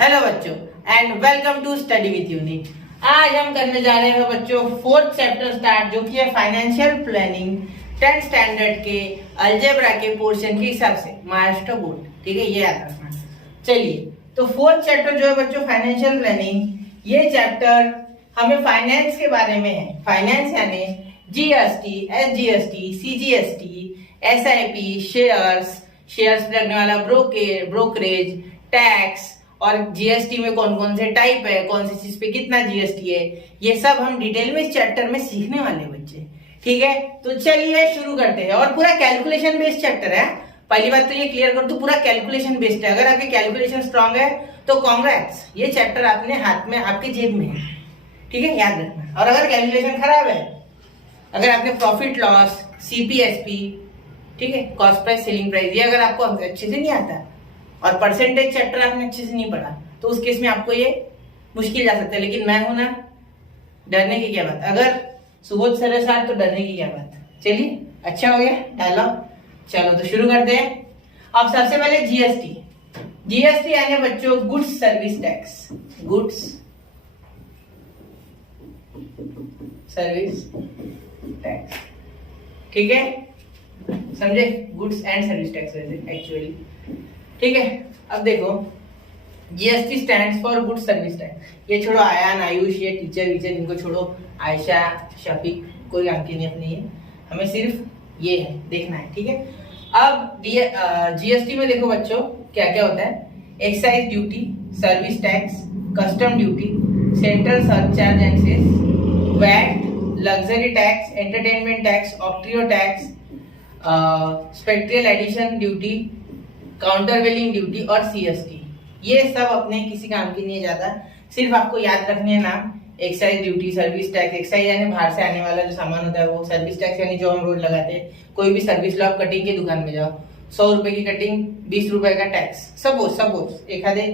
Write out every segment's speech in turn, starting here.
Hello बच्चों and welcome to study with unique. आज हम करने जा रहे हैं बच्चों फोर्थ चैप्टर स्टार्ट, जो कि है फाइनेंशियल प्लानिंग 10th स्टैंडर्ड के अलजेब्रा के पोर्शन के हिसाब से मास्टर बोर्ड। ठीक है, ये याद रखना। चलिए, तो फोर्थ चैप्टर जो है बच्चों फाइनेंशियल प्लानिंग, ये चैप्टर हमें फाइनेंस के बारे में है। फाइनेंस यानी GST, SGST, CGST, SIP, shares पे लगने वाला ब्रोकरेज, टैक्स और जीएसटी में कौन कौन से टाइप है, कौन सी चीज पे कितना जीएसटी है, ये सब हम डिटेल में इस चैप्टर में सीखने वाले बच्चे। ठीक है, तो चलिए शुरू करते हैं। और पूरा कैलकुलेशन बेस्ड चैप्टर है। पहली बात तो ये क्लियर कर दूं, पूरा कैलकुलेशन बेस्ड है। अगर आपके कैलकुलेशन स्ट्रांग है तो कांग्रेट्स, ये चैप्टर अपने हाथ में, आपके जेब में है। ठीक है, याद रखना। और अगर कैलकुलेशन खराब है, अगर आपने प्रॉफिट लॉस, सीपीएसपी, ठीक है, कॉस्ट प्राइस सेलिंग प्राइस, ये अगर आपको अच्छे से नहीं आता और परसेंटेज चैप्टर आपने अच्छे से नहीं पढ़ा, तो उस केस में आपको ये मुश्किल जा सकता है। लेकिन मैं हूं ना, डरने की क्या बात। अगर सुबोध सर है साथ तो डरने की क्या बात। चलिए, अच्छा हो गया डायलॉग। चलो तो शुरू करते हैं। अब सबसे पहले जीएसटी। जीएसटी यानी बच्चों goods service tax. Goods service tax, ठीक है, समझे? Goods and service tax actually. ठीक है, अब देखो GST stands for goods service tax. ये छोड़ो, आयान, आयुष, ये टीचर वीचर इनको छोड़ो, आयशा, शफीक, कोई काम की नहीं अपनी है, हमें सिर्फ ये है देखना है। ठीक है, अब जीएसटी में देखो बच्चों क्या क्या होता है। Excise duty, service tax, custom duty, central surcharge and cess, VAT, luxury tax, entertainment tax, octroi tax, special additional duty, countervailing duty और सीएसटी। ये सब अपने किसी काम की नहीं है ज्यादा, सिर्फ आपको याद रखने है नाम। Excise duty, service tax, excise यानी बाहर से आने वाला जो सामान होता है वो, सर्विस टैक्स यानी जो हम रोज लगाते हैं। कोई भी सर्विस लो, आप कटिंग की दुकान में जाओ, 100 रुपए की कटिंग, 20 रुपए का टैक्स। सपोज एक आधे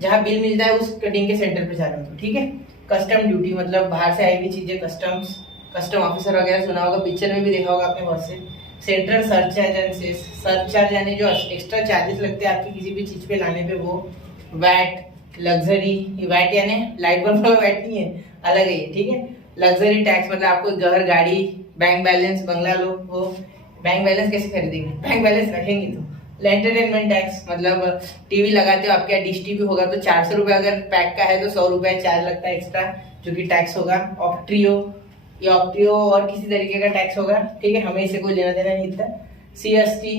जहाँ बिल मिलता है उस कटिंग के सेंटर पे जा रहे हो। ठीक है, कस्टम ड्यूटी मतलब बाहर से आई हुई चीजें, कस्टम ऑफिसर वगैरह सुना होगा, पिक्चर में भी देखा होगा आपने बहुत से। Central surcharge and cess, surcharge यानी जो एक्स्ट्रा चार्जेस लगते हैं आपकी किसी भी चीज पे लाने पे वो। वैट, लग्जरी, वैट यानी लाइट बल्ब वाला वैट नहीं है, अलग है ये। ठीक है, लग्जरी टैक्स मतलब आपको घर, गाड़ी, बैंक बैलेंस, बंगला लो, वो बैंक बैलेंस कैसे खरीदेंगे, बैंक बैलेंस रखेंगे तो। एंटरटेनमेंट टैक्स मतलब टीवी लगाते हो, आपके यहाँ डिश टीवी होगा तो 400 रुपए अगर पैक का है तो 100 रुपए चार्ज लगता है एक्स्ट्रा, जो कि टैक्स होगा। ऑक्ट्रियो और किसी तरीके का टैक्स होगा। ठीक है, हमें इसे कोई लेना देना नहीं था। सीएसटी,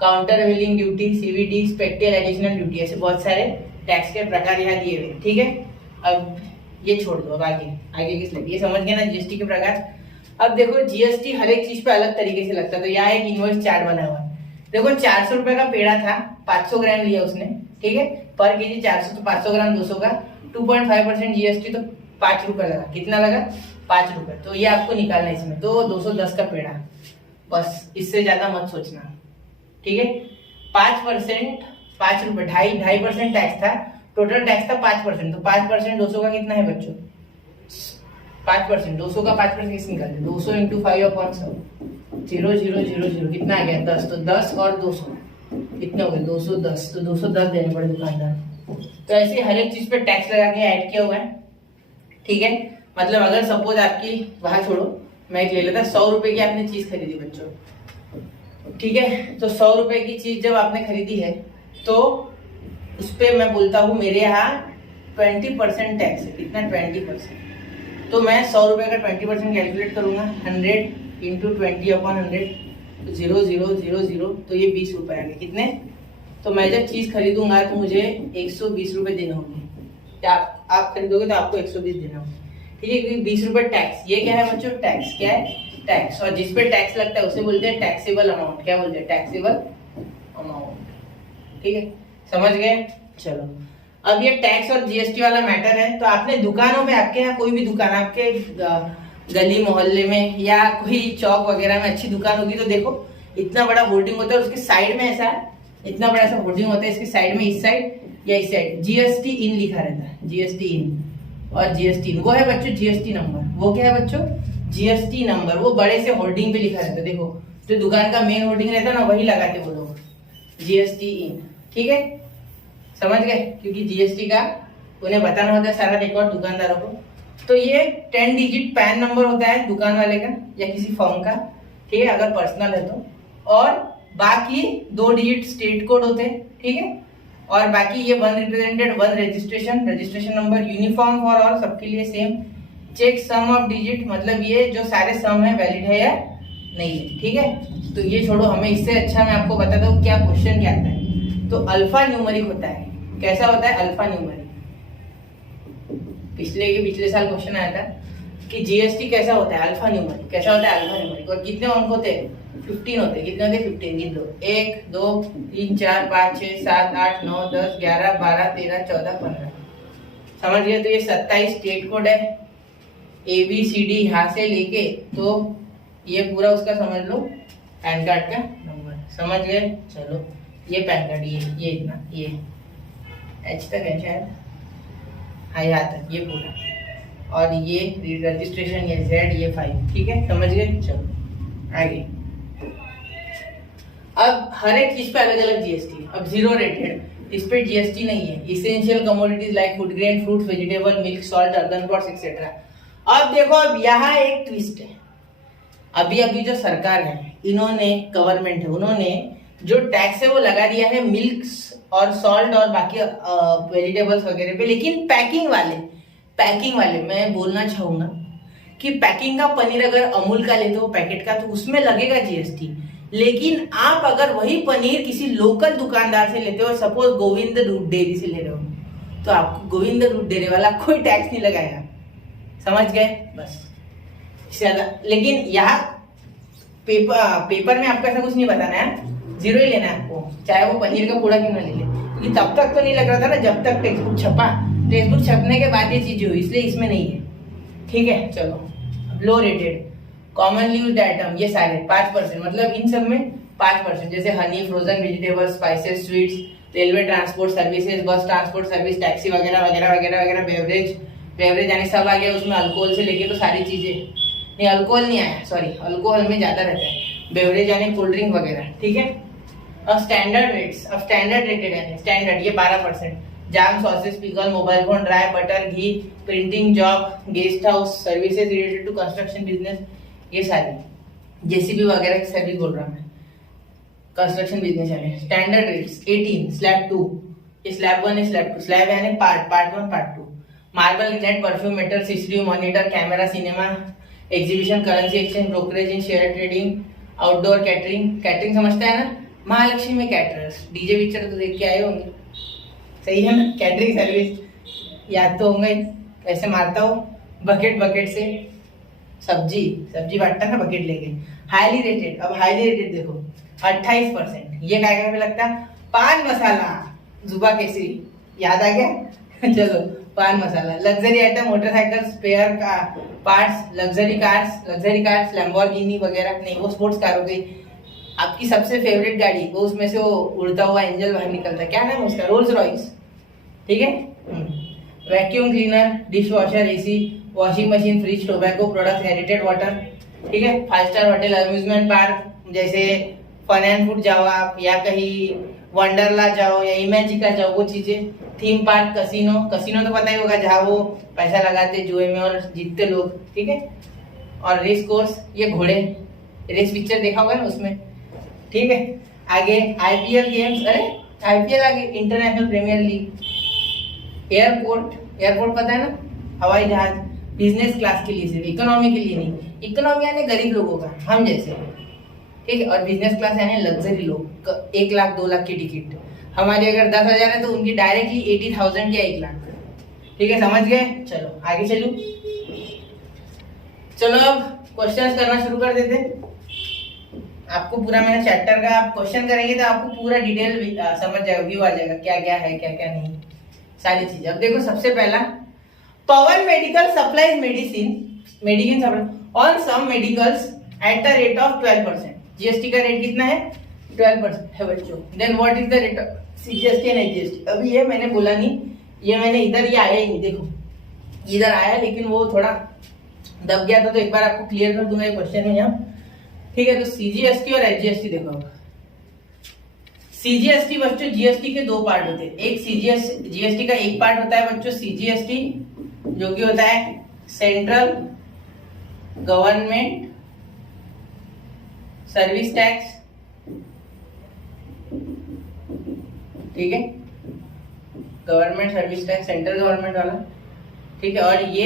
काउंटर वेलिंग ड्यूटी, सीवीडी, स्पेक्ट्रियल एडिशनल ड्यूटी, ऐसे बहुत सारे टैक्स के प्रकार यहाँ दिए हुए। ठीक है, अब ये छोड़ दो, अब आगे किस लगी, ये समझ गए ना जीएसटी के प्रकार। अब देखो जीएसटी हर एक चीज पे अलग तरीके से लगता है, तो यहाँ एक इनवॉइस चार्ट बना हुआ है। देखो 400 रुपए का पेड़ा था, 500 ग्राम लिया उसने। ठीक है, पर केजी 400 तो 500 ग्राम 200 का, 2.5% जीएसटी तो 5 रुपए लगा। कितना लगा? 5 रुपए। तो ये आपको निकालना है इसमें, तो 210 का पेड़ा, बस इससे ज्यादा मत सोचना। ठीक है, 5%, 5 रुपए, 2.5% टैक्स था, टोटल टैक्स था 5%, तो 5% 200 का कितना है बच्चों? 5%, 200 का 5% किस निकालते? 200 इंटू 5/100, 0 0 0 0, कितना आ गया? 10। तो 10 और 200 कितने हो गए? 210। तो 210 देने पड़े दुकानदार। तो ऐसे हर एक चीज पे टैक्स लगा के ऐड किया हुआ है। ठीक है, मतलब अगर सपोज आपकी, वहां छोड़ो, मैं एक ले लेता, 100 रुपए की आपने चीज खरीदी बच्चों। ठीक है, तो 100 रुपए की चीज जब आपने खरीदी है तो उस पर मैं बोलता हूँ मेरे यहाँ 20% टैक्स है। कितना? 20%। तो मैं 100 रुपए का 20% कैलकुलेट करूंगा, 100 इंटू 20/100, 0 0 0 0, तो ये 20 रुपए आ गए। कितने? तो मैं जब चीज खरीदूंगा तो मुझे 120 रुपए देने होंगे। आप खरीदोगे तो आपको 120 देना होगा। ठीक है, क्योंकि 20 रुपए टैक्स। ये क्या है बच्चों? टैक्स। क्या है? टैक्स। और जिस पे टैक्स लगता है उसे बोलते हैं टैक्सेबल अमाउंट। क्या बोलते हैं? Taxable amount. ठीक है, समझ गए? चलो, अब ये टैक्स और जीएसटी वाला मैटर है। तो आपने दुकानों में, आपके यहाँ कोई भी दुकान, आपके गली मोहल्ले में या कोई चौक वगैरह में अच्छी दुकान होगी तो देखो इतना बड़ा होर्डिंग होता है, उसके साइड में ऐसा इतना बड़ा सा होर्डिंग होता है, इसके साइड में, इस साइड या इस साइड जीएसटी इन लिखा रहता है। जीएसटी इन और जीएसटी, वो है बच्चों जीएसटी नंबर। वो क्या है बच्चों? GST number. वो बड़े से होर्डिंग पे लिखा रहता है। देखो जो दुकान का मेन होर्डिंग रहता है ना, वही लगाते वो लोग, जीएसटी इन। ठीक है, समझ गए, क्योंकि जीएसटी का उन्हें बताना होता है सारा रिकॉर्ड दुकानदारों को। तो ये 10 डिजिट पैन नंबर होता है दुकान वाले का या किसी फर्म का, ठीक है, अगर पर्सनल है तो, और बाकी 2 डिजिट स्टेट कोड होते हैं, ठीक है, और बाकी ये 1 represented 1 registration number uniform for all, सबके लिए same. Check sum of digit, मतलब ये जो सारे सम है वैलिड है या नहीं है, ठीक है। तो ये छोड़ो, हमें इससे अच्छा मैं आपको बताता हूँ क्या क्वेश्चन क्या आता है। तो अल्फा न्यूमेरिक होता है, कैसा होता है अल्फा न्यूमेरिक। पिछले साल क्वेश्चन आया था कि जीएसटी कैसा होता है, अल्फा न्यूमेरिक कैसा होता है, अल्फा न्यूमेरिक। और कितने अंक होते हैं, 15 होते हैं। कितने होते हैं, 15 गिन लो, 1 2 3 4 5 6 7 8 9 10 11 12 13 14 15, समझ गए। तो ये 27 स्टेट कोड है, ABCD यहाँ से लेके, तो ये पूरा उसका समझ लो पैन कार्ड का नंबर, समझ गए। चलो ये पैन कार्ड, ये इतना, ये H तक है शायद, हाँ यहाँ तक, ये पूरा, और ये रजिस्ट्रेशन, ये Z, ये 5, ठीक है, समझ गए। चलो आगे। अब हर एक चीज पे अलग अलग जीएसटी। अब जीरो रेटेड, इस पे जीएसटी नहीं है। Essential commodities like food grain, fruits, vegetable, milk, salt, organ pots etcetera. अब देखो, अब यहाँ एक ट्विस्ट है। अभी जो सरकार है, इन्होंने, गवर्नमेंट है, उन्होंने जो टैक्स है वो लगा दिया है मिल्क और सॉल्ट और बाकी वेजिटेबल्स वगैरह पे, लेकिन पैकिंग वाले मैं बोलना चाहूंगा कि पैकिंग का पनीर अगर अमूल का लेते हो पैकेट का, तो उसमें लगेगा जीएसटी। लेकिन आप अगर वही पनीर किसी लोकल दुकानदार से लेते हो, सपोज गोविंद दूध डेयरी से ले रहे हो, तो आपको गोविंद दूध डेयरी वाला कोई टैक्स नहीं लगाएगा, समझ गए, बस ज्यादा। लेकिन यहाँ पेपर में आपको ऐसा कुछ नहीं बताना है, जीरो ही लेना है आपको, चाहे वो पनीर का पूरा क्यों ना ले ले, क्योंकि तब तक तो नहीं लग रहा था ना जब तक टेक्स्ट बुक छपा। टेक्स्ट बुक छपने के बाद ये चीजें हुई, इसलिए इसमें नहीं है, ठीक है। चलो लो रेटेड कॉमनली यूज्ड आइटम, ये सारे 5%, मतलब इन सब में 5%, जैसे Honey, frozen vegetables, spices, sweets, railway transport services, बस ट्रांसपोर्ट सर्विस, टैक्सी वगैरह वगैरह वगैरह वगैरह, बेवरेज यानी सब आ गया उसमें, अल्कोहल से लेके तो सारी चीजें, नहीं अल्कोहल नहीं आया, सॉरी, अल्कोहल में ज्यादा रहता है, बेवरेज यानी कोल्ड ड्रिंक वगैरह, ठीक है। अब स्टैंडर्ड रेट्स, अब स्टैंडर्ड रेटेड यानी स्टैंडर्ड, ये 12%, jam, sauces, pickle, mobile phone, dry, butter, घी, printing job, guest house, services related to construction business, ये सारी जेसीबी वगैरह की सर्विस बोल रहा मैं, कंस्ट्रक्शन बिजनेस यानी। स्टैंडर्ड रेट्स 18, स्लैब 2, ये स्लैब 1 है, स्लैब 2, स्लैब यानी part 1 part 2, marble, net, perfume, metal, CCTV monitor, camera, cinema, exhibition, currency exchange, brokerage इन शेयर ट्रेडिंग, आउटडोर कैटरिंग समझता है ना, महालक्ष्मी में कैटरर्स, डीजे पिक्चर तो देख के आए होंगे, सही है ना, कैटरिंग सर्विस याद तो होंगे, ऐसे मारता हो बकेट से सब्जी बांटता ना बकेट लेके। हाईली रेटेड, अब हाईली रेटेड देखो 28%, ये क्या पे लगता है, पान मसाला, जुबा केसरी, याद आ गया चलो पान मसाला। लग्जरी आइटम, मोटरसाइकिल, स्पेयर का पार्ट्स, लग्जरी कार्स, लैम्बोर्गिनी वगैरह, नहीं वो स्पोर्ट्स कार हो गई। आपकी सबसे फेवरेट गाड़ी, वो उसमें से वो उड़ता हुआ एंजल बाहर निकलता है, क्या नाम उसका, रोल्स रॉयस, ठीक है। Vacuum cleaner, dish washer, AC, washing machine, fridge, tobacco product, aerated water, ठीक है। 5 स्टार होटल, अम्यूजमेंट पार्क, जैसे फन एंड फूड जाओ आप, या कहीं वंडरला जाओ या इमेजिका जाओ, वो चीजें। थीम पार्क, कसिनो तो पता ही होगा जहाँ वो पैसा लगाते जुए में और जीतते लोग, ठीक है। और रेस कोर्स, ये घोड़े, रेस पिक्चर देखा होगा ना उसमें, ठीक है। आगे आईपीएल गेम्स, अरे आईपीएल आगे, इंटरनेशनल प्रीमियर लीग। एयरपोर्ट पता है ना, हवाई जहाज, बिजनेस क्लास के लिए सिर्फ, इकोनॉमी के लिए नहीं। इकोनॉमी यानी गरीब लोगों का, हम जैसे, ठीक है। और बिजनेस क्लास यानी लग्जरी लोग, 1 लाख 2 लाख की टिकट, हमारी अगर 10,000 है तो उनकी डायरेक्टली 80,000 या 1 लाख, ठीक है, समझ गए। चलो आगे चलो अब क्वेश्चंस करना शुरू कर देते। आपको पूरा मैंने चैप्टर का, आप क्वेश्चन करेंगे तो आपको पूरा डिटेल समझ जाएगा, व्यू आ जाएगा, क्या क्या है क्या क्या नहीं, सारी चीजें। अब देखो सबसे पहला, Pavan medical supplies medicine supply on some medicals at the rate of 12%। GST का रेट कितना है, 12% है बच्चों। Then what is the rate of CGST and SGST. अभी ये मैंने बोला नहीं, ये मैंने इधर ये आया ही नहीं, देखो इधर आया लेकिन वो थोड़ा दब गया था, तो एक बार आपको क्लियर कर दूंगा ये क्वेश्चन में यहाँ, ठीक है। तो सीजीएसटी और एचजीएसटी देखो, सीजीएसटी बच्चों, जीएसटी के दो पार्ट होते हैं। एक जीएसटी का एक पार्ट होता है बच्चों सीजीएसटी, जो कि होता है सेंट्रल गवर्नमेंट सर्विस टैक्स, ठीक है, government service tax, central government वाला, ठीक है। और ये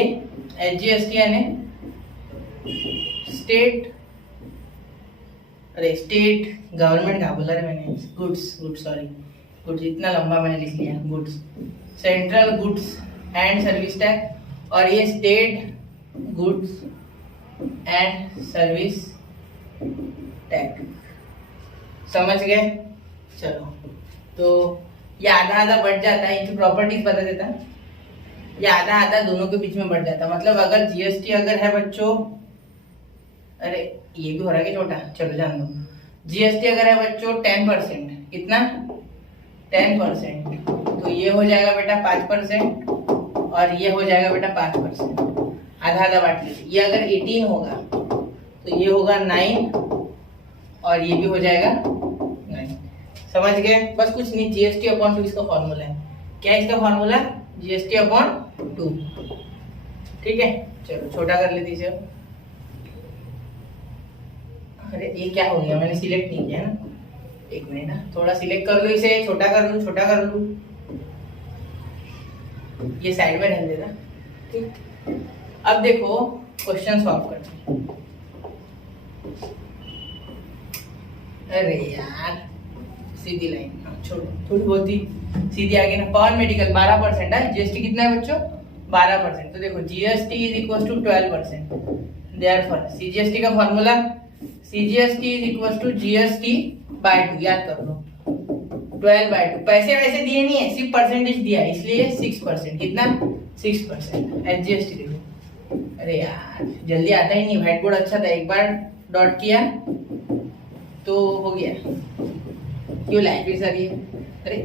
एसजीएसटी यानी स्टेट गवर्नमेंट का बोला रे मैंने, गुड्स सॉरी, गुड्स इतना लंबा मैंने लिख लिया, goods, central goods and service tax, और ये state goods and service tax. समझ गए? चलो, तो ये आधा आधा बढ़ जाता है, इनकी प्रॉपर्टीज बता देता, ये आधा आधा दोनों के बीच में बढ़ जाता है। मतलब अगर जीएसटी अगर है बच्चों, अरे ये भी हो रहा है कि छोटा, चलो जान दो। जीएसटी अगर है बच्चों 10%, कितना 10%, तो ये हो जाएगा बेटा 5% और ये हो जाएगा बेटा 5%, आधा आधा बांट लीजिए। ये अगर 18 होगा तो ये होगा 9 और ये भी हो जाएगा 9। समझ गए? बस कुछ नहीं, जीएसटी अपॉन 2 इसका फॉर्मूला है। क्या है इसका फॉर्मूला? जीएसटी अपॉन 2, ठीक है। चलो छोटा कर लेते इसे। अरे ये क्या हो गया, मैंने सिलेक्ट नहीं किया ना, एक मिनट ना, थोड़ा सिलेक्ट कर लो इसे, छोटा कर लूं, ये साइड में रहने देना, ठीक। अब देखो क्वेश्चन सॉल्व करते हैं। अरे यार सीधी लाइन, हाँ छोड़ो, थोड़ी बहुत ही सीधी आ गई ना। पवन मेडिकल 12% है, जीएसटी कितना है बच्चों 12%। तो देखो GST is equal to 12%, therefore CGST का formula CGST is equal to GST by 2, याद कर लो 12/2। पैसे वैसे दिए नहीं है, सिर्फ परसेंटेज दिया है, इसलिए 6%, कितना 6%। एसजीएसटी देखो, अरे यार जल्दी आता ही नहीं, व्हाइट बोर्ड अच्छा था, एक बार डॉट किया तो हो गया, क्यों लाइब्रेरी सर ये, अरे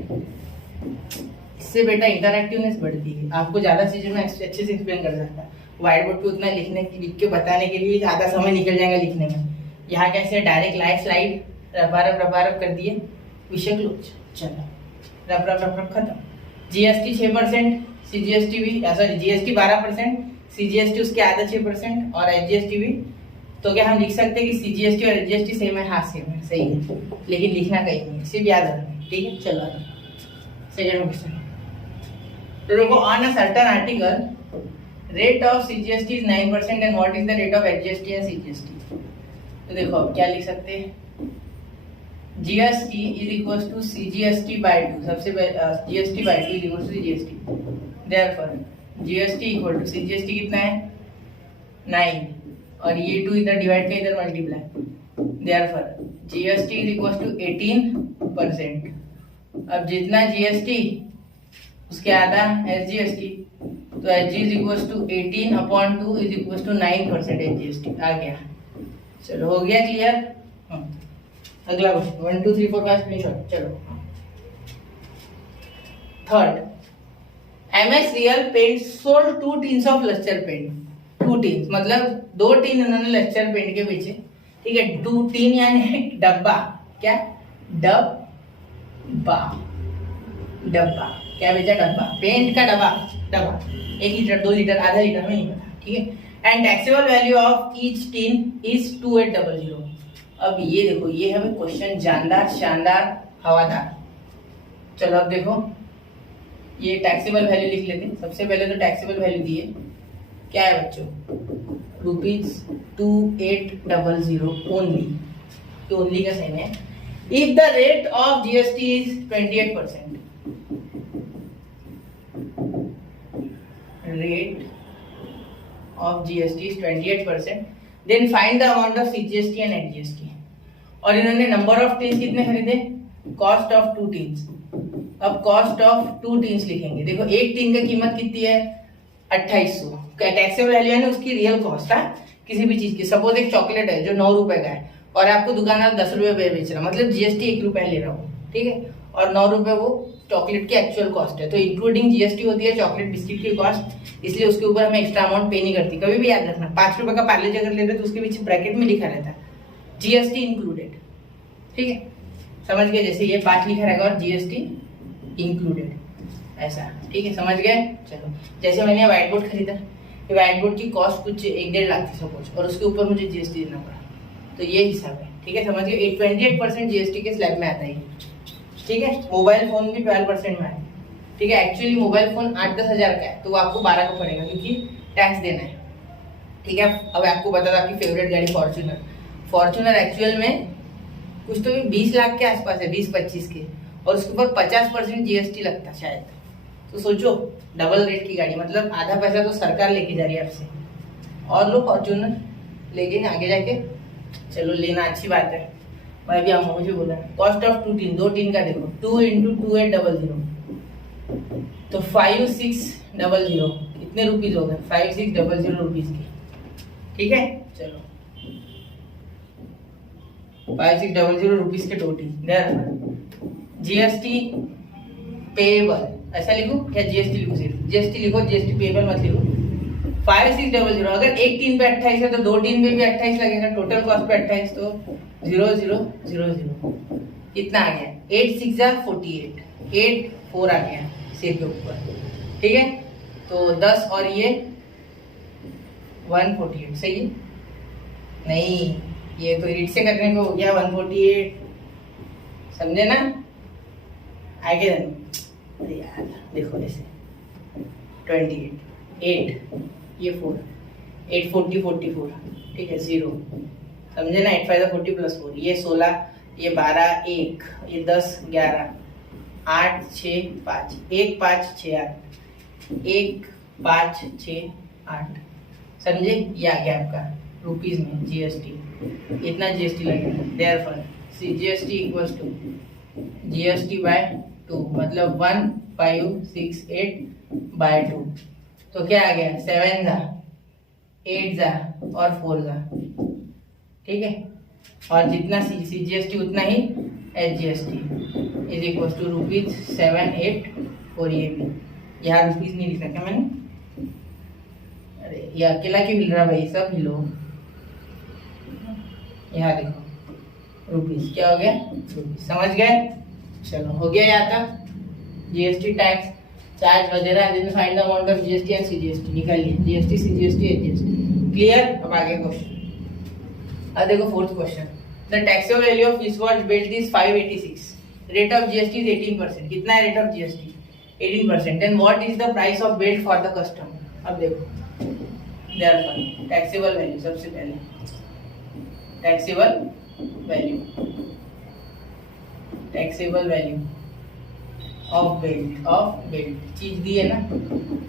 इससे बेटा इंटरैक्टिवनेस बढ़ती है, आपको ज्यादा चीजें मैं अच्छे से एक्सप्लेन कर सकता। व्हाइट बोर्ड पे उतना लिख के बताने के लिए ज्यादा समय निकल जाएगा लिखने में। यहाँ कैसे डायरेक्ट लाइव स्लाइड रफ कर दिए, विषय क्लोज, चलो रफ खत्म। जीएसटी 6%, सीजीएसटी भी, सॉरी जीएसटी 12%, सीजीएसटी उसके आधा 6% और एसजीएसटी भी। तो क्या हम लिख सकते हैं कि सीजीएसटी और एसजीएसटी सेम है? हाँ सेम है, सही है, लेकिन लिखना कहीं नहीं, सिर्फ याद रखना, ठीक है। चलो सेकंड क्वेश्चन। तो देखो, on a certain article rate of CGST is 9% and what is the rate of SGST and CGST. तो देखो अब क्या लिख सकते हैं, GST is equal to CGST by 2, सबसे GST by 2 is equal to GST, therefore GST equal to CGST कितना है 9 और ये 2 इधर डिवाइड का इधर multiply, therefore GST is equal to 18%। अब जितना जीएसटी उसके आधा एसजीएसटी, तो SG is equal to 18/2 is equal to 9% SGST आ गया। चलो हो गया क्लियर। अगला क्वेश्चन 1 2 3 4 का स्क्रीनशॉट। चलो third, MS real paint sold 2 tins of lustre paint. 2 tins मतलब 2 टीन उन्होंने लस्टर पेंट के बेचे, ठीक है। 2 टीन यानी डब्बा, क्या डब्बा क्या बेचा? डब्बा, पेंट का डब्बा 1 लीटर 2 लीटर आधा लीटर में नहीं पता, ठीक है। And taxable value of each tin is 2800। अब ये देखो, ये है क्वेश्चन जानदार, शानदार, हवादार। चलो अब देखो, ये टैक्सेबल वैल्यू लिख लेते हैं। सबसे पहले तो टैक्सेबल वैल्यू दी है, क्या है बच्चों ₹2800 ओनली, तो ओनली का सही है। If the rate of GST is 28%, rate of GST is 28%, then find the amount of CGST and HGST। और इन्होंने नंबर ऑफ टीन्स कितने खरीदे? Cost of 2 teens. अब कॉस्ट ऑफ 2 टीन्स लिखेंगे। देखो एक टीन की कीमत कितनी है 2800, टैक्सेबल वैल्यू है ना उसकी रियल कॉस्ट है किसी भी चीज की। सपोज एक चॉकलेट है जो 9 रुपए का है और आपको दुकानदार 10 रुपए बेच रहा, मतलब जीएसटी 1 रुपया ले रहा हूँ, ठीक है, और 9 रुपए वो चॉकलेट की एक्चुअल कॉस्ट है। तो इंक्लूडिंग जीएसटी होती है चॉकलेट बिस्किट की कॉस्ट, इसलिए उसके ऊपर हमें एक्स्ट्रा अमाउंट पे नहीं करती। कभी भी याद रखना, 5 रुपए का पार्ले अगर ले रहे तो उसके पीछे ब्रैकेट में लिखा रहता है जीएसटी इंक्लूडेड, ठीक है। समझ गए, जैसे ये 5 लिखा रहेगा और जीएसटी इंक्लूडेड, ऐसा, ठीक है, समझ गए। चलो, जैसे मैंने व्हाइट बोर्ड खरीदा, ये व्हाइट बोर्ड की कॉस्ट कुछ 1-1.5 लाख थी सपोज, और उसके ऊपर मुझे जीएसटी देना पड़ा, तो ये हिसाब है, ठीक है, समझ गए। 28% जीएसटी के स्लैब में आता है, ठीक है। मोबाइल फोन भी 12% में है, ठीक है। एक्चुअली मोबाइल फोन 8-10 हज़ार का है, तो वो आपको 12 का पड़ेगा क्योंकि टैक्स देना है, ठीक है। अब आपको बता था आपकी फेवरेट गाड़ी फॉर्च्यूनर एक्चुअल में कुछ तो भी 20 लाख के आसपास है, 20-25 के, और उसके ऊपर 50% जीएसटी लगता शायद। तो सोचो, डबल रेट की गाड़ी, मतलब आधा पैसा तो सरकार लेके जा रही है आपसे, और लोग फॉर्च्यूनर लेके आगे जाके, चलो लेना अच्छी बात है, मैं भी आऊँगा, मुझे बोला। कॉस्ट ऑफ 2 टीन, 2 टीन का देखो, 2 × 2800, तो 5600, कितने रुपीज हो गए, 5600 रुपीज के, ठीक है। चलो 5600 रुपीज के 2 टीन, जीएसटी पेएबल, ऐसा लिखूं क्या, जीएसटी लिखूं, सिर्फ जीएसटी लिखो, जीएसटी पेएबल मत लिखो। 5600, अगर एक टीन पे 28 है तो 2 टीन पे भी 28 लगेगा, टोटल कॉस्ट पे 28, तो 0000 कितना आ गया, 8 6 48, 8 4 आ गया सिर के ऊपर, ठीक है। तो 10 और ये 148, सही है, नहीं ये तो 8 से करने को हो गया 148, समझे ना, आगे अरे यार देखो, ऐसे 28, 8 ये 4, 8 40 44, ठीक है, 0, समझे ना, 8 5 40 + 4, ये 16, ये 12, 1, ये 10 11, 8 6 5, 1 5 6 8, 1 5 6 8, समझे। ये आ गया आपका रुपीज में जीएसटी, इतना जीएसटी लगेगा। Therefore GST equals to GST/2, मतलब 1568/2, तो क्या आ गया, 7 जा 8 जा और 4 जा, ठीक है। और जितना CGST उतना ही HGST इज इक्वल टू ₹784। ये भी यहाँ रुपीज नहीं लिखा क्या मैंने, अरे ये अकेला क्यों हिल रहा भाई, सब हिलो, यहाँ देखो रुपीज, क्या हो गया, रुपीज, समझ गए। चलो हो गया यहाँ तक, जीएसटी टैक्स चार्ज वगैरह, then find the amount of GST and CGST, निकालिए जीएसटी सीजीएसटी एचजीएसटी, क्लियर। अब आगे क्वेश्चन, अब देखो 4th question, the taxable value of wristwatch belt is 586, rate of GST is 18%, कितना है rate of GST, 18%, then what is the price of belt for the customer. अब देखो therefore taxable value, सबसे पहले टैक्सेबल वैल्यू ऑफ बेल्ट, चीज दी है ना,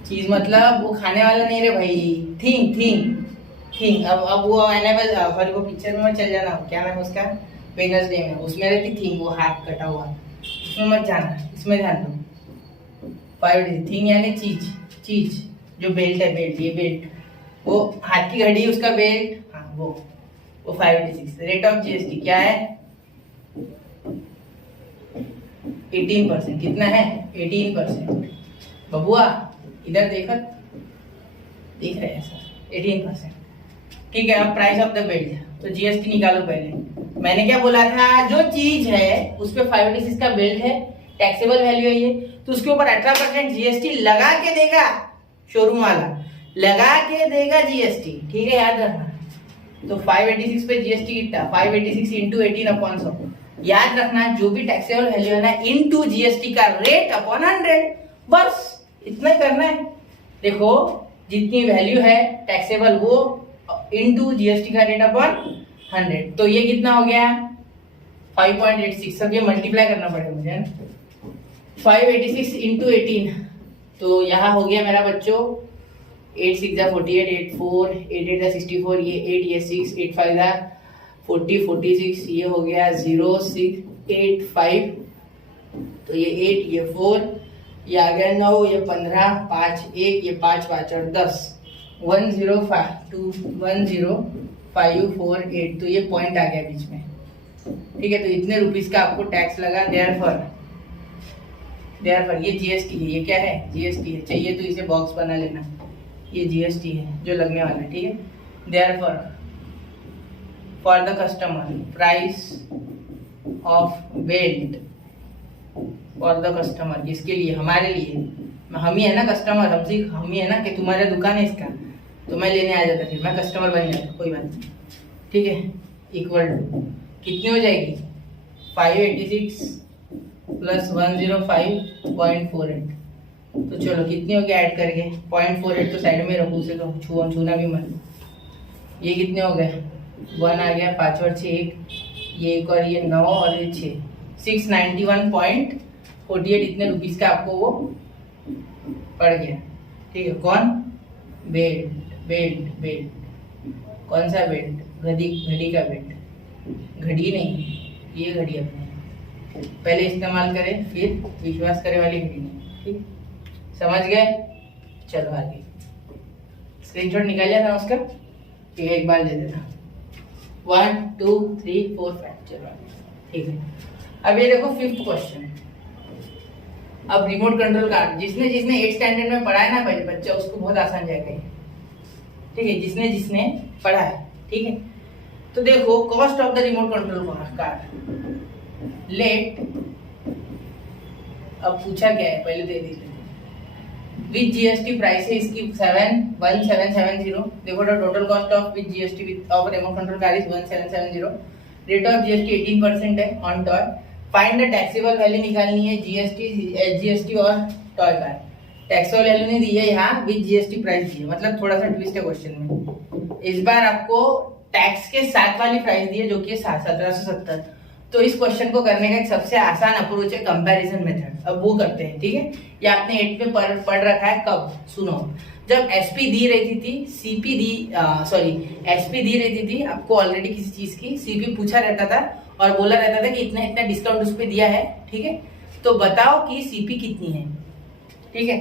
चीज मतलब वो खाने वाला नहीं रे भाई, थिंग। अब वो एनेबल सॉरी, वो पिक्चर में मत चल जाना, क्या नाम है उसका, वेडनेसडे में, उसमें रहती थिंग, वो हाथ कटा हुआ, उसमें मत जाना, इसमें ध्यान दो। 5 थिंग यानी चीज, जो बेल्ट है, बेल्ट, ये बेल्ट, वो हाथ की घड़ी उसका बेल्ट, हाँ वो 586। रेट ऑफ जीएसटी क्या है, 18%, कितना है 18%, बबुआ इधर देख रहे हैं सर, 18%, ठीक है। अब प्राइस ऑफ द बेल्ट, तो जीएसटी निकालो पहले, मैंने क्या बोला था, जो चीज है उस पे 586 का बेल्ट है, टैक्सेबल वैल्यू है ये, तो उसके ऊपर 18% जीएसटी लगा के देगा, शोरूम वाला लगा के देगा जीएसटी, ठीक है, याद रखना। तो 586 पे जीएसटी कितना, 586 इंटू 18/100, याद रखना, जो भी टैक्सेबल वैल्यू है ना, इंटू जीएसटी का रेट अपॉन 100, बस इतना करना है। देखो जितनी वैल्यू है टैक्सेबल, वो इंटू जीएसटी का रेट अपॉन 100, तो ये कितना हो गया 5.86, सब ये मल्टीप्लाई करना पड़ेगा मुझे, 586 इंटू 18, तो यहाँ हो गया मेरा बच्चों 8 6 48, 8 4, 8 8 64, ये 8, ये 6, 8 5 40, 46, ये हो गया 0 6 8 5, तो ये 8, ये 4, ये आ गया 9, ये 15, 5 1, ये 5 5 और 10, 10548, तो ये पॉइंट आ गया बीच में, ठीक है। तो इतने रुपीस का आपको टैक्स लगा, देयरफॉर ये जीएसटी है, ये क्या है, जीएसटी है, चाहिए तो इसे बॉक्स बना लेना, ये जीएसटी है जो लगने वाला है, ठीक है। Therefore for the customer price of belt for the customer, किसके लिए, हमारे लिए, हम ही है ना कस्टमर, हम ही है ना, कि तुम्हारा दुकान है इसका, तो मैं लेने आ जाता, फिर मैं कस्टमर बन जाता, कोई बात नहीं, ठीक है। इक्वल टू कितनी हो जाएगी, 586 प्लस 105.48, तो चलो कितनी हो गया ऐड करके, 0.48 तो साइड में रखो, उसे तो छूना भी मत। ये कितने हो गए, 1 आ गया, 5 और 6 1, ये एक और ये 9 और ये 6, 691.48 इतने रुपीस का आपको वो पड़ गया, ठीक है। कौन, बेल्ट, कौन सा बेल्ट, घड़ी का बेल्ट, घड़ी नहीं, ये घड़ी अपनी पहले इस्तेमाल करें फिर विश्वास करे वाली घड़ी नहीं, ठीक, समझ गए। चलो आगे, स्क्रीनशॉट निकाल लिया था उसका, ठीक है, एक बार दे देना, 1 2 3 4 5, चलो ठीक है। अब ये देखो 5th क्वेश्चन। अब रिमोट कंट्रोल कार्ड जिसने 8th स्टैंडर्ड में पढ़ा है ना बच्चा, उसको बहुत आसान जाएगा, ठीक है, जिसने पढ़ा है, ठीक है। तो देखो cost of the remote control card, let, अब पूछा क्या है पहले दे दीजिए, विद जीएसटी प्राइस है इसकी 1770, देखो total cost of with GST of remote control card is 1770, rate of GST 18% है on toy, find the taxable value निकालनी है, जीएसटी और टॉय कार्ड, टैक्सेबल वैल्यू नहीं दी है यहाँ, विद जीएसटी प्राइस दी है, मतलब थोड़ा सा ट्विस्ट है क्वेश्चन में, इस बार आपको टैक्स के साथ वाली प्राइस दी है जो कि 1770। तो इस क्वेश्चन को करने का एक सबसे आसान अप्रोच है कंपैरिजन मेथड, अब वो करते हैं, ठीक है। ये आपने 8th में पढ़ रखा है, कब, सुनो, जब एसपी दी रहती थी, एसपी दी रहती थी आपको ऑलरेडी किसी चीज की, सीपी पूछा रहता था और बोला रहता था कि इतना इतना डिस्काउंट उस पर दिया है, ठीक है, तो बताओ कि सीपी कितनी है, ठीक है।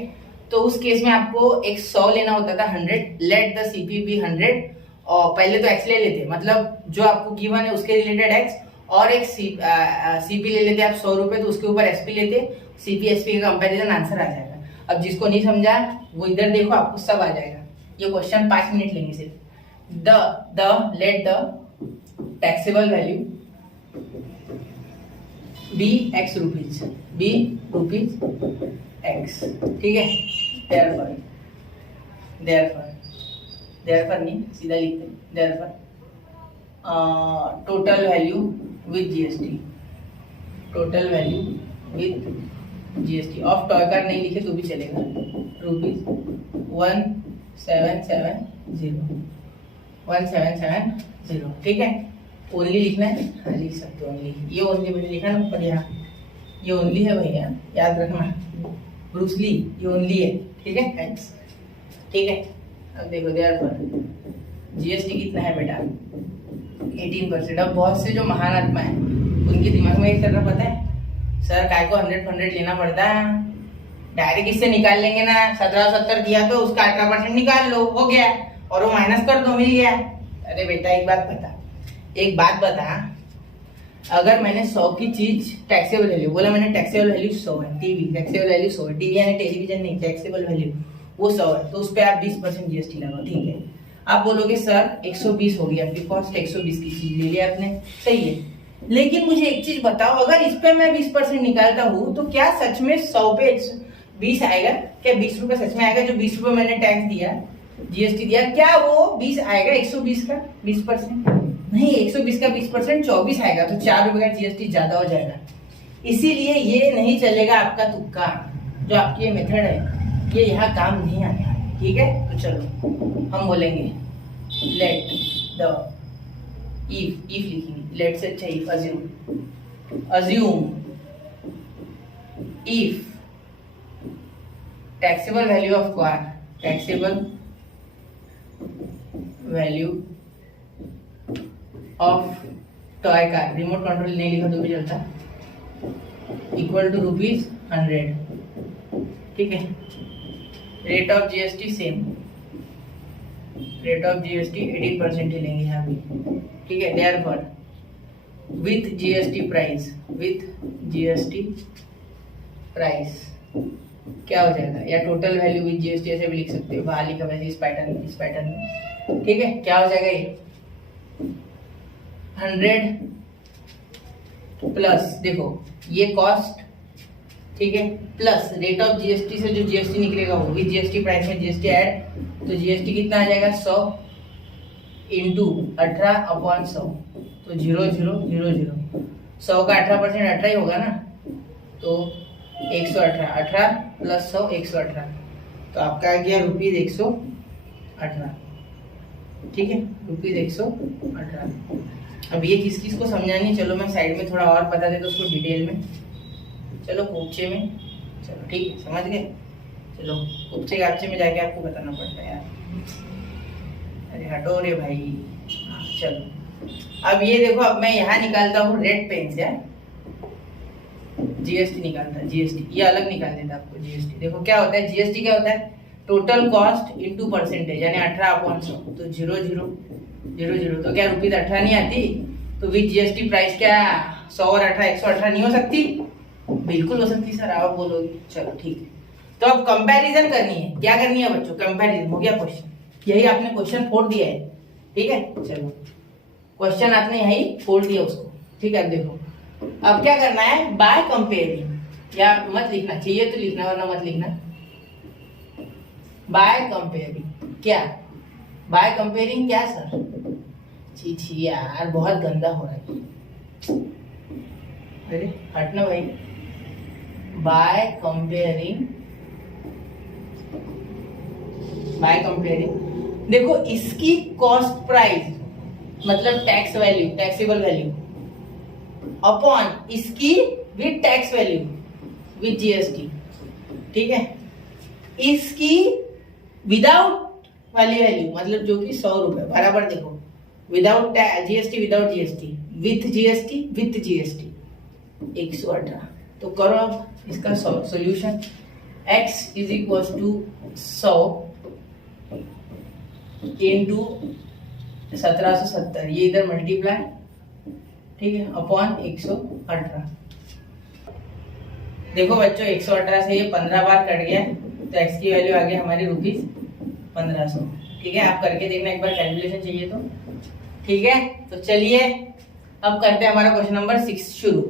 तो उस केस में आपको एक 100 लेना होता था, 100, लेट द सीपी बी 100, और पहले तो एक्स ले लेते, मतलब जो आपको गिवन है उसके रिलेटेड एक्स, और एक सीपी ले लेते आप 100 रुपए, तो उसके ऊपर एसपी लेते, सीपी एसपी का कंपैरिजन आंसर आ जाएगा। अब जिसको नहीं समझा वो इधर देखो, आपको सब आ जाएगा। ये क्वेश्चन 5 मिनट लेंगे सिर्फ। Let the taxable value be x rupees, x, ठीक है। देयरफॉर नहीं, सीधा लिखते हैं, therefore total value with GST of toy card नहीं लिखे तो भी चलेगा, ₹1770, ठीक है। ओनली लिखना है, हाँ लिख सकते हो ओनली, ये ओनली मैंने लिखा ना ऊपर यहाँ, ये ओनली है भैया, याद रखना, ब्रूसली ये ओनली है, ठीक है, थैंक्स, ठीक है। अब देखो देयरफॉर जीएसटी कितना है बेटा, 18%। अब बहुत से जो महान आत्मा है उनके दिमाग में एक तरह पता है, सर काय को 100 लेना पड़ता है, डायरेक्ट इससे निकाल लेंगे ना, 1770 दिया तो उसका 18% निकाल लो, हो गया, और वो माइनस कर दो, मिल गया। अरे बेटा एक बात बता, अगर मैंने 100 की चीज टैक्सेबल वैल्यू बोला, मैंने टैक्सेबल वैल्यू 100 है, टीवी टैक्सेबल वैल्यू 100 है, टीवी यानी टेलीविजन नहीं, टैक्सेबल वैल्यू वो 100 है, तो उस पर आप 20% जीएसटी लगाओ, ठीक है। आप बोलोगे सर 120 हो गया, आपकी कॉस्ट 120 की चीज ले लिया आपने, सही है, लेकिन मुझे एक चीज बताओ, अगर इस पे मैं 20% निकालता हूँ तो क्या सच में 100 पे 20 आएगा, क्या 20 रुपए सच में आएगा, जो 20 रुपए मैंने टैक्स दिया, जीएसटी दिया, क्या वो 20 आएगा 120 का 20%? नहीं, 120 का 20% 24 आएगा, तो 4 रुपए का जीएसटी ज्यादा हो जाएगा। इसीलिए ये नहीं चलेगा आपका तुक्का, जो आपकी ये मेथड है ये यहाँ काम नहीं आता, ठीक है। तो चलो हम बोलेंगे लेट द इफ लिखेंगे, लेट से अच्छा if, assume if taxable value of car, taxable value of toy car, remote control नहीं लिखा तो भी चलता, इक्वल टू ₹100, ठीक है। Rate of GST same, rate of GST 18% ही लेंगे यहाँ भी, ठीक है। देयरफॉर विथ जीएसटी प्राइस क्या हो जाएगा, या टोटल वैल्यू विथ जीएसटी ऐसे भी लिख सकते हो, बाहर लिखा वैसे इस पैटर्न में, ठीक है। क्या हो जाएगा ये 100 प्लस देखो ये कॉस्ट, ठीक है, प्लस रेट ऑफ जीएसटी से जो जीएसटी निकलेगा वो भी जीएसटी प्राइस में जीएसटी ऐड, तो जीएसटी कितना आ जाएगा 100 इंटू 18/100, तो 0000, 100 का 18% 18 ही होगा ना, तो 118, 18 प्लस 100 118, तो आपका आ गया ₹118, ठीक है, ₹118। अब ये किस किस को समझानी, चलो मैं साइड में थोड़ा और बता देता उसको डिटेल में, चलो कोपचे में, चलो ठीक है समझ गए, चलो कोपचे गापचे में जाके आपको बताना पड़ता है यार, अरे हटो रे भाई। चलो अब ये देखो, अब मैं यहाँ निकालता हूँ रेड पेन से जीएसटी निकालता है, जीएसटी ये अलग निकाल देता आपको जीएसटी। देखो क्या होता है, जीएसटी क्या होता है, टोटल कॉस्ट इंटू परसेंटेज, यानी 18/100, तो 0000, तो क्या ₹18 नहीं आती, तो विद जीएसटी प्राइस क्या 100 और 18 118 नहीं हो सकती, बिल्कुल हो सकती सर, आप बोलोगे, चलो ठीक है। तो अब कंपैरिजन करनी है, क्या करनी है बच्चों, कंपैरिजन हो गया क्वेश्चन, यही आपने क्वेश्चन फोड़ दिया है, ठीक है, चलो क्वेश्चन आपने यही फोड़ दिया उसको, ठीक है। अब देखो अब क्या करना है, बाय कंपेयरिंग, या मत लिखना चाहिए तो लिखना वरना मत लिखना, बाय कंपेयरिंग क्या, बाय कंपेयरिंग क्या सर, छी यार बहुत गंदा हो रहा है, अरे हटना भाई, बाय कंपेयरिंग, देखो इसकी कॉस्ट प्राइस मतलब tax value, taxable value, upon इसकी with tax value with GST, ठीक है, इसकी विदाउट वाली वैल्यू मतलब जो कि 100 रुपए बराबर, देखो without GST, without GST, with GST 118। तो करो अब इसका solution, x is equal to 100 into 1770, ये इधर मल्टीप्लाई, ठीक है, अपॉन 118। देखो बच्चों 118 से ये 15 बार कट गया, तो x की वैल्यू आ गई हमारी ₹1500, ठीक है, आप करके देखना एक बार, कैलकुलेशन चाहिए तो, ठीक है। तो चलिए अब करते हैं हमारा क्वेश्चन नंबर 6 शुरू।